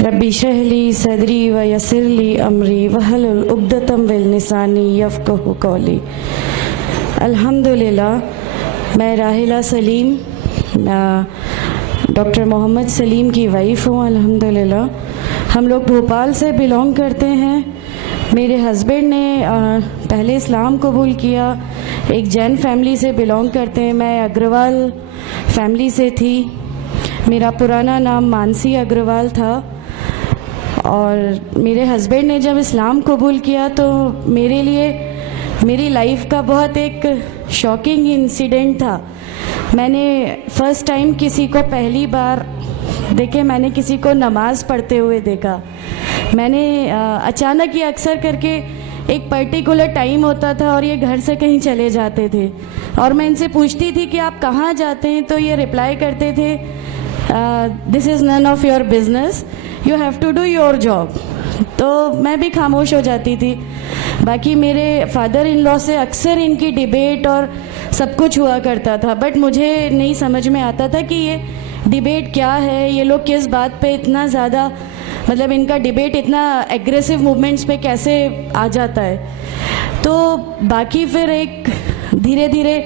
रब्बी शहली सदरी व यसिरली अमरी वहलुल उक़्दतम मिन लिसानी यफ़क़हू क़ौली। अल्हम्दुलिल्लाह, मैं राहिला सलीम डॉक्टर मोहम्मद सलीम की वाइफ़ हूँ। अल्हम्दुलिल्लाह, हम लोग भोपाल से बिलोंग करते हैं। मेरे हस्बैंड ने पहले इस्लाम कबूल किया, एक जैन फैमिली से बिलोंग करते हैं। मैं अग्रवाल फैमिली से थी। मेरा पुराना नाम मानसी अग्रवाल था और मेरे हस्बैंड ने जब इस्लाम कबूल किया तो मेरे लिए मेरी लाइफ का बहुत एक शॉकिंग इंसिडेंट था। मैंने फ़र्स्ट टाइम किसी को पहली बार मैंने किसी को नमाज़ पढ़ते हुए देखा। मैंने अचानक ये अक्सर करके एक पर्टिकुलर टाइम होता था और ये घर से कहीं चले जाते थे और मैं इनसे पूछती थी कि आप कहाँ जाते हैं, तो ये रिप्लाई करते थे this is none of your business, you have to do your job. तो मैं भी खामोश हो जाती थी। बाकी मेरे फादर इन लॉ से अक्सर इनकी डिबेट और सब कुछ हुआ करता था, बट मुझे नहीं समझ में आता था कि ये डिबेट क्या है, ये लोग किस बात पे इतना ज़्यादा इनका डिबेट इतना एग्रेसिव मूवमेंट्स पे कैसे आ जाता है। तो बाकी फिर एक धीरे धीरे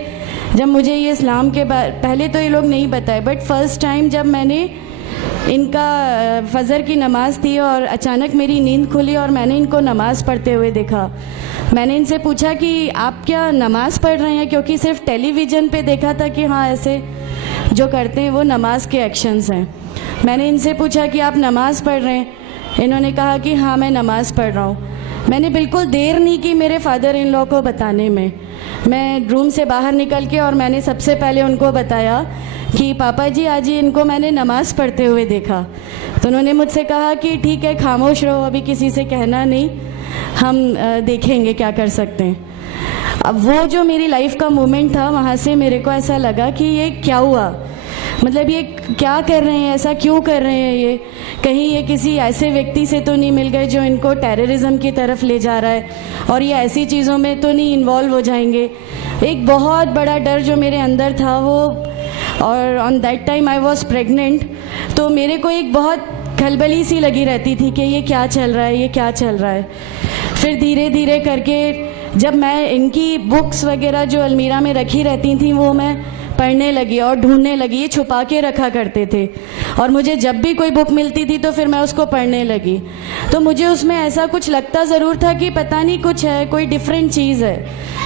जब मुझे ये इस्लाम के पहले तो ये लोग नहीं बताए, बट फर्स्ट टाइम जब मैंने इनका फजर की नमाज़ थी और अचानक मेरी नींद खुली और मैंने इनको नमाज़ पढ़ते हुए देखा। मैंने इनसे पूछा कि आप क्या नमाज़ पढ़ रहे हैं, क्योंकि सिर्फ टेलीविज़न पे देखा था कि हाँ ऐसे जो करते हैं वो नमाज के एक्शंस हैं। मैंने इनसे पूछा कि आप नमाज़ पढ़ रहे हैं, इन्होंने कहा कि हाँ मैं नमाज़ पढ़ रहा हूँ। मैंने बिल्कुल देर नहीं की मेरे फादर इन लॉ को बताने में। मैं रूम से बाहर निकल के और मैंने सबसे पहले उनको बताया कि पापा जी आज ही इनको मैंने नमाज़ पढ़ते हुए देखा। तो उन्होंने मुझसे कहा कि ठीक है खामोश रहो, अभी किसी से कहना नहीं, हम देखेंगे क्या कर सकते हैं। अब वो जो मेरी लाइफ का मोमेंट था, वहाँ से मेरे को ऐसा लगा कि ये क्या हुआ, ये क्या कर रहे हैं, ऐसा क्यों कर रहे हैं, ये कहीं ये किसी ऐसे व्यक्ति से तो नहीं मिल गए जो इनको टेररिज्म की तरफ ले जा रहा है और ये ऐसी चीज़ों में तो नहीं इन्वॉल्व हो जाएंगे। एक बहुत बड़ा डर जो मेरे अंदर था वो, और on that time I was pregnant, तो मेरे को एक बहुत खलबली सी लगी रहती थी कि ये क्या चल रहा है, ये क्या चल रहा है। फिर धीरे धीरे करके जब मैं इनकी बुक्स वगैरह जो अलमीरा में रखी रहती थी वो मैं पढ़ने लगी और ढूंढने लगी। ये छुपा के रखा करते थे और मुझे जब भी कोई बुक मिलती थी तो फिर मैं उसको पढ़ने लगी। तो मुझे उसमें ऐसा कुछ लगता ज़रूर था कि पता नहीं कुछ है, कोई डिफरेंट चीज़ है,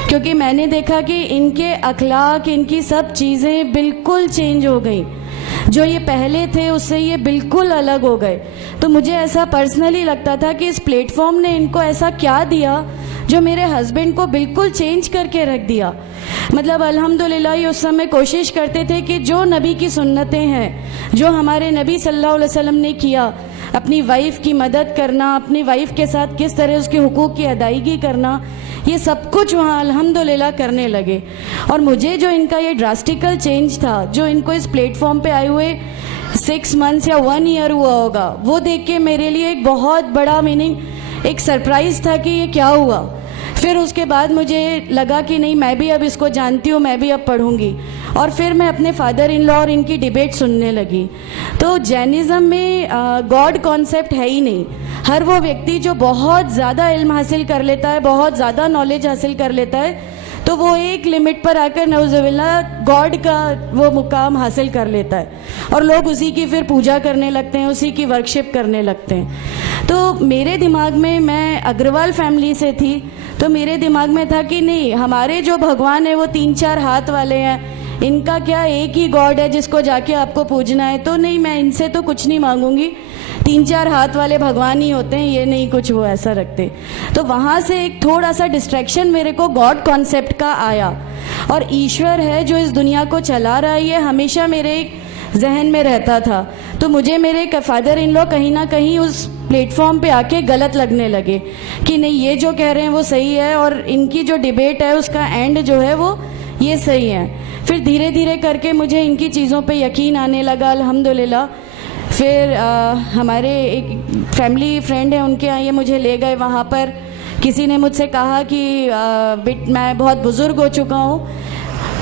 क्योंकि मैंने देखा कि इनके अखलाक, इनकी सब चीज़ें बिल्कुल चेंज हो गई। जो ये पहले थे उससे ये बिल्कुल अलग हो गए। तो मुझे ऐसा पर्सनली लगता था कि इस प्लेटफॉर्म ने इनको ऐसा क्या दिया जो मेरे हस्बैंड को बिल्कुल चेंज करके रख दिया। अल्हम्दुलिल्लाह ये उस समय कोशिश करते थे कि जो नबी की सुन्नतें हैं, जो हमारे नबी सल्लल्लाहु अलैहि वसल्लम ने किया, अपनी वाइफ की मदद करना, अपनी वाइफ के साथ किस तरह उसके हुकूक की अदायगी करना, ये सब कुछ वहाँ अल्हम्दुलिल्लाह करने लगे। और मुझे जो इनका ये ड्रास्टिकल चेंज था, जो इनको इस प्लेटफॉर्म पे आए हुए 6 मंथ्स या 1 ईयर हुआ होगा, वो देख के मेरे लिए एक बहुत बड़ा एक सरप्राइज़ था कि ये क्या हुआ। फिर उसके बाद मुझे लगा कि नहीं, मैं भी अब इसको जानती हूँ, मैं भी अब पढ़ूंगी। और फिर मैं अपने फादर इन लॉ और इनकी डिबेट सुनने लगी। तो जैनिज़्म में गॉड कॉन्सेप्ट है ही नहीं। हर वो व्यक्ति जो बहुत ज़्यादा इल्म हासिल कर लेता है, बहुत ज़्यादा नॉलेज हासिल कर लेता है, तो वो एक लिमिट पर आकर नऊज़ुबिल्लाह गॉड का वो मुकाम हासिल कर लेता है और लोग उसी की फिर पूजा करने लगते हैं, उसी की वर्शिप करने लगते हैं। तो मेरे दिमाग में, मैं अग्रवाल फैमिली से थी, तो मेरे दिमाग में था कि नहीं, हमारे जो भगवान है वो 3-4 हाथ वाले हैं, इनका क्या एक ही गॉड है जिसको जाके आपको पूजना है। तो नहीं, मैं इनसे तो कुछ नहीं मांगूंगी, 3-4 हाथ वाले भगवान ही होते हैं, ये नहीं कुछ वो ऐसा रखते। तो वहाँ से एक थोड़ा सा डिस्ट्रैक्शन मेरे को गॉड कॉन्सेप्ट का आया, और ईश्वर है जो इस दुनिया को चला रहा है, ये हमेशा मेरे जहन में रहता था। तो मुझे मेरे फादर इन लॉ कहीं ना कहीं उस प्लेटफॉर्म पे आके गलत लगने लगे कि नहीं, ये जो कह रहे हैं वो सही है और इनकी जो डिबेट है उसका एंड जो है वो ये सही है। फिर धीरे धीरे करके मुझे इनकी चीज़ों पे यकीन आने लगा अल्हम्दुलिल्लाह। फिर हमारे एक फैमिली फ्रेंड है, उनके यहाँ ये मुझे ले गए। वहाँ पर किसी ने मुझसे कहा कि मैं बहुत बुज़ुर्ग हो चुका हूँ,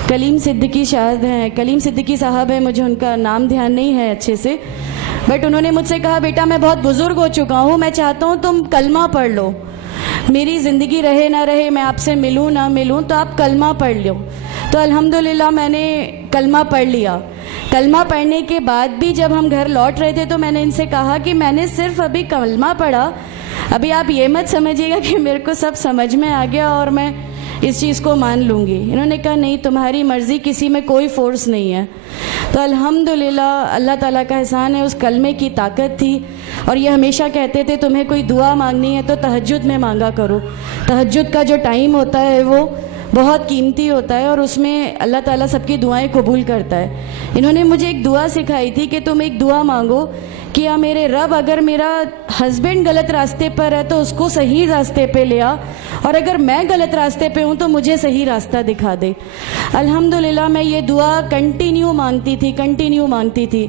कलीम सिद्दीकी शायद हैं, कलीम सिद्दीकी साहब हैं, मुझे उनका नाम ध्यान नहीं है अच्छे से। बट उन्होंने मुझसे कहा, बेटा मैं बहुत बुजुर्ग हो चुका हूँ, मैं चाहता हूँ तुम कलमा पढ़ लो, मेरी ज़िंदगी रहे ना रहे, मैं आपसे मिलूँ ना मिलूँ, तो आप कलमा पढ़ लो। तो अल्हम्दुलिल्लाह मैंने कलमा पढ़ लिया। कलमा पढ़ने के बाद भी जब हम घर लौट रहे थे तो मैंने इनसे कहा कि मैंने सिर्फ अभी कलमा पढ़ा, अभी आप ये मत समझिएगा कि मेरे को सब समझ में आ गया और मैं इस चीज़ को मान लूँगी। इन्होंने कहा नहीं, तुम्हारी मर्ज़ी, किसी में कोई फोर्स नहीं है। तो अल्हम्दुलिल्लाह अल्लाह ताला का एहसान है, उस कलमे की ताकत थी। और ये हमेशा कहते थे तुम्हें कोई दुआ मांगनी है तो तहज्जुद में मांगा करो। तहज्जुद का जो टाइम होता है वो बहुत कीमती होता है और उसमें अल्लाह ताला सबकी दुआएं कबूल करता है। इन्होंने मुझे एक दुआ सिखाई थी कि तुम एक दुआ मांगो कि या मेरे रब, अगर मेरा हस्बैंड गलत रास्ते पर है तो उसको सही रास्ते पे ले आ, और अगर मैं गलत रास्ते पे हूँ तो मुझे सही रास्ता दिखा दे। अल्हम्दुलिल्लाह मैं ये दुआ कंटिन्यू मांगती थी।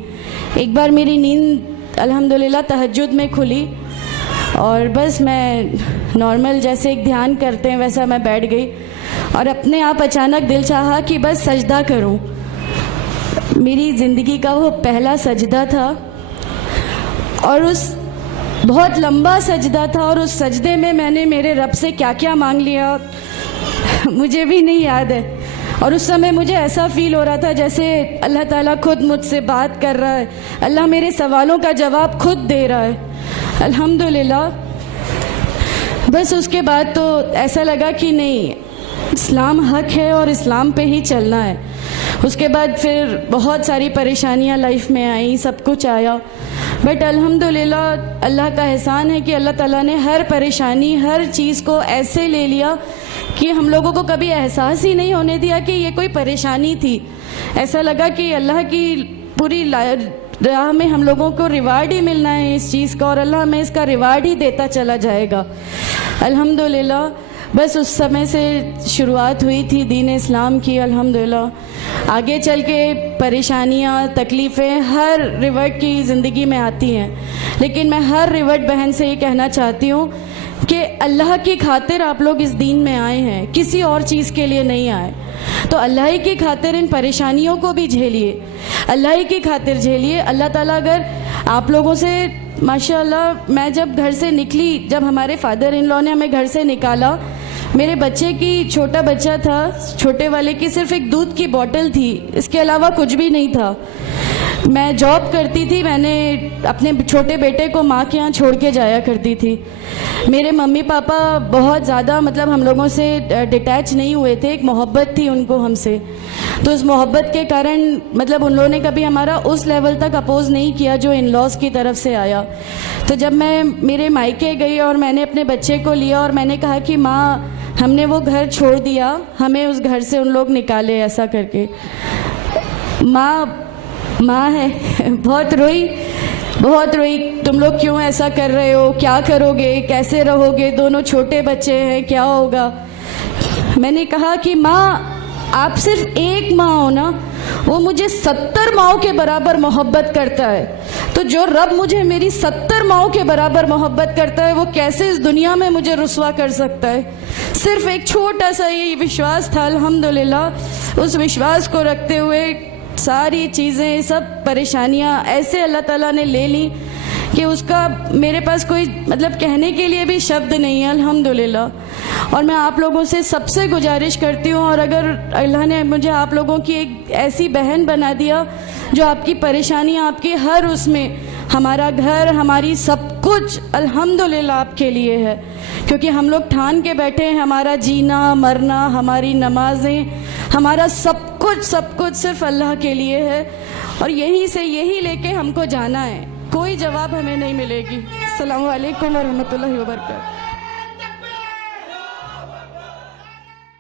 एक बार मेरी नींद अल्हम्दुलिल्लाह तहज्जुद में खुली और बस मैं नॉर्मल जैसे एक ध्यान करते हैं वैसा मैं बैठ गई और अपने आप अचानक दिल चाहा कि बस सजदा करूं। मेरी ज़िंदगी का वो पहला सजदा था और उस बहुत लंबा सजदा था और उस सजदे में मैंने मेरे रब से क्या क्या मांग लिया मुझे भी नहीं याद है। और उस समय मुझे ऐसा फील हो रहा था जैसे अल्लाह ताला खुद मुझसे बात कर रहा है, अल्लाह मेरे सवालों का जवाब खुद दे रहा है। अल्हम्दुलिल्लाह बस उसके बाद तो ऐसा लगा कि नहीं, इस्लाम हक है और इस्लाम पे ही चलना है। उसके बाद फिर बहुत सारी परेशानियां लाइफ में आई, सब कुछ आया, बट अल्हम्दुलिल्लाह अल्लाह का एहसान है कि अल्लाह ताला ने हर परेशानी, हर चीज़ को ऐसे ले लिया कि हम लोगों को कभी एहसास ही नहीं होने दिया कि ये कोई परेशानी थी। ऐसा लगा कि अल्लाह की पूरी राह में हम लोगों को रिवार्ड ही मिलना है इस चीज़ का और अल्लाह हमें इसका रिवार्ड ही देता चला जाएगा। अल्हम्दुलिल्लाह बस उस समय से शुरुआत हुई थी दीन इस्लाम की। अल्हम्दुलिल्लाह आगे चल के परेशानियाँ, तकलीफ़ें हर रिवर्ट की ज़िंदगी में आती हैं, लेकिन मैं हर रिवर्ट बहन से ये कहना चाहती हूँ कि अल्लाह की खातिर आप लोग इस दीन में आए हैं, किसी और चीज़ के लिए नहीं आए। तो अल्लाह ही की खातिर इन परेशानियों को भी झेलिए, अल्लाह ही की खातिर झेलिए। अल्लाह ताला अगर आप लोगों से, माशाअल्लाह मैं जब घर से निकली, जब हमारे फादर इन लॉ ने हमें घर से निकाला, मेरे बच्चे की, छोटा बच्चा था, छोटे वाले की सिर्फ एक दूध की बोतल थी, इसके अलावा कुछ भी नहीं था। मैं जॉब करती थी, मैंने अपने छोटे बेटे को माँ के यहाँ छोड़ के जाया करती थी। मेरे मम्मी पापा बहुत ज़्यादा मतलब हम लोगों से डिटैच नहीं हुए थे, एक मोहब्बत थी उनको हमसे, तो उस मोहब्बत के कारण मतलब उन लोगों ने कभी हमारा उस लेवल तक अपोज़ नहीं किया जो इन लॉज की तरफ से आया। तो जब मैं मेरे मायके गई और मैंने अपने बच्चे को लिया और मैंने कहा कि माँ हमने वो घर छोड़ दिया, हमें उस घर से उन लोग निकाले, ऐसा करके माँ है बहुत रोई, तुम लोग क्यों ऐसा कर रहे हो, क्या करोगे, कैसे रहोगे, दोनों छोटे बच्चे हैं, क्या होगा। मैंने कहा कि माँ आप सिर्फ एक माँ हो ना, वो मुझे 70 माँओं के बराबर मोहब्बत करता है, तो जो रब मुझे मेरी 70 माँओं के बराबर मोहब्बत करता है वो कैसे इस दुनिया में मुझे रुस्वा कर सकता है। सिर्फ एक छोटा सा ये विश्वास था। अल्हम्दुलिल्लाह उस विश्वास को रखते हुए सारी चीज़ें, सब परेशानियाँ ऐसे अल्लाह ताला ने ले ली कि उसका मेरे पास कोई मतलब कहने के लिए भी शब्द नहीं है। अल्हम्दुलिल्लाह। और मैं आप लोगों से सबसे गुजारिश करती हूँ, और अगर अल्लाह ने मुझे आप लोगों की एक ऐसी बहन बना दिया जो आपकी परेशानियाँ, आपकी हर उसमें, हमारा घर, हमारी सब कुछ अल्हम्दुलिल्लाह आपके लिए है, क्योंकि हम लोग ठान के बैठे हैं हमारा जीना मरना, हमारी नमाजें, हमारा सब कुछ सिर्फ अल्लाह के लिए है, और यहीं से यही लेके हमको जाना है, कोई जवाब हमें नहीं मिलेगी। अस्सलामु अलैकुम व रहमतुल्लाहि व बरकातहू।